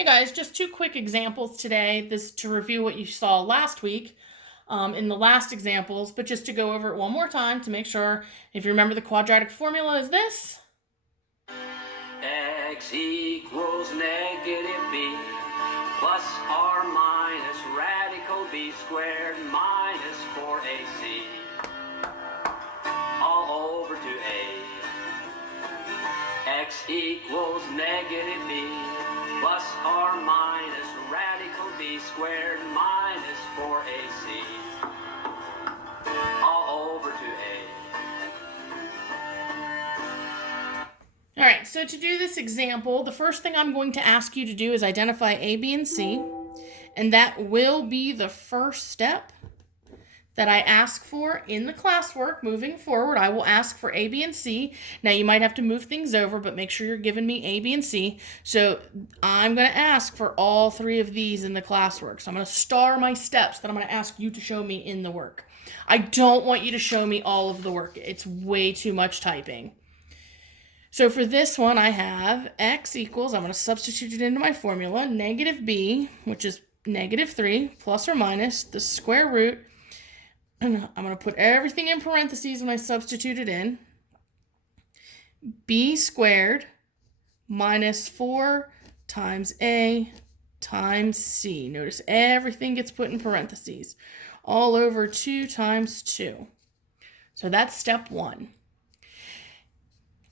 Hey guys, just two quick examples today. This to review what you saw last week in the last examples, but just to go over it one more time to make sure if you remember the quadratic formula is this. X equals negative b plus r minus radical b squared minus 4ac all over 2a. X equals negative b plus r minus radical b squared minus 4ac all over 2a. All right, so to do this example, the first thing I'm going to ask you to do is identify A, B, and C, and that will be the first step that I ask for in the classwork. Moving forward, I will ask for A, B, and C. Now, you might have to move things over, but make sure you're giving me A, B, and C. So I'm going to ask for all three of these in the classwork. So I'm going to star my steps that I'm going to ask you to show me in the work. I don't want you to show me all of the work. It's way too much typing. So for this one, I have x equals, I'm going to substitute it into my formula, negative b, which is negative 3, plus or minus the square root, and I'm going to put everything in parentheses when I substitute it in, b squared minus 4 times a times c. Notice everything gets put in parentheses, all over 2 times 2. So that's step 1.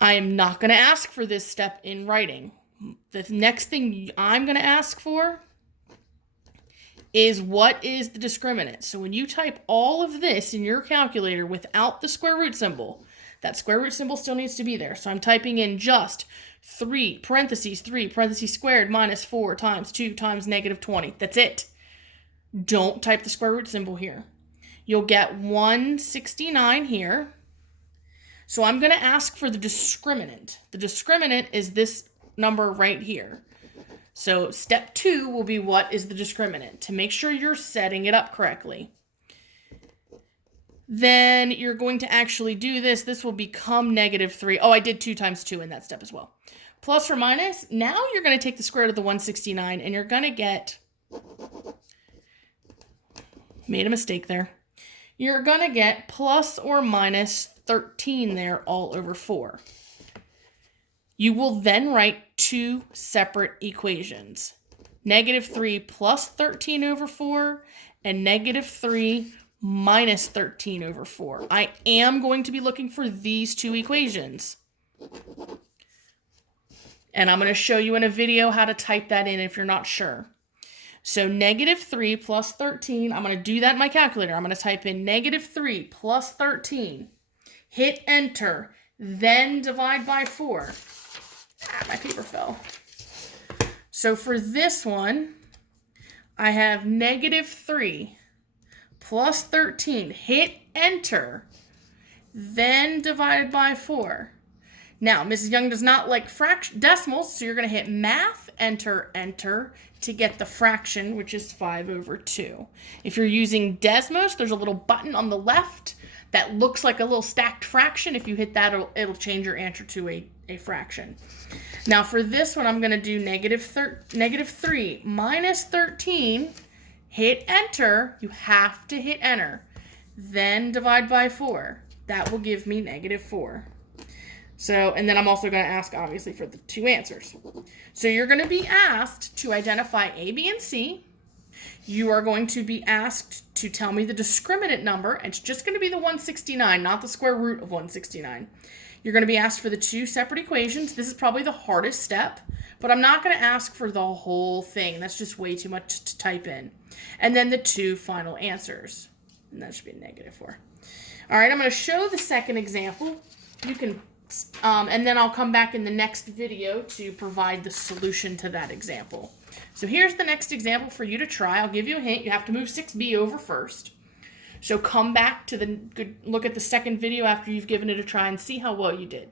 I am not going to ask for this step in writing. The next thing I'm going to ask for is what is the discriminant. So when you type all of this in your calculator without the square root symbol, that square root symbol still needs to be there. So I'm typing in just 3 parentheses squared minus 4 times 2 times negative 20. That's it. Don't type the square root symbol here. You'll get 169 here. So I'm going to ask for the discriminant. The discriminant is this number right here. So step 2 will be what is the discriminant, to make sure you're setting it up correctly. Then you're going to actually do this. This will become negative 3. Oh, I did 2 times 2 in that step as well. Plus or minus. Now you're going to take the square root of the 169 and you're going to get, made a mistake there. You're going to get plus or minus 13 there all over 4. You will then write 2 separate equations. Negative 3 plus 13 over 4 and negative 3 minus 13 over 4. I am going to be looking for these 2 equations. And I'm going to show you in a video how to type that in if you're not sure. So negative 3 plus 13, I'm going to do that in my calculator. I'm going to type in negative 3 plus 13. Hit enter, then divide by 4. My paper fell. So for this one, I have negative 3 plus 13. Hit enter, then divided by 4. Now, Mrs. Young does not like decimals, so you're going to hit math, enter, enter, to get the fraction, which is 5 over 2. If you're using Desmos, there's a little button on the left that looks like a little stacked fraction. If you hit that, it'll change your answer to a fraction. Now for this one, I'm going to do negative 3 minus 13. Hit enter. You have to hit enter. Then divide by 4. That will give me negative 4. So, and then I'm also going to ask, obviously, for the 2 answers. So you're going to be asked to identify A, B, and C. You are going to be asked to tell me the discriminant number. It's just going to be the 169, not the square root of 169. You're going to be asked for the 2 separate equations. This is probably the hardest step, but I'm not going to ask for the whole thing. That's just way too much to type in. And then the 2 final answers. And that should be a negative 4. All right, I'm going to show the second example. You can, and then I'll come back in the next video to provide the solution to that example. So here's the next example for you to try. I'll give you a hint. You have to move 6b over first. So come back to look at the second video after you've given it a try and see how well you did.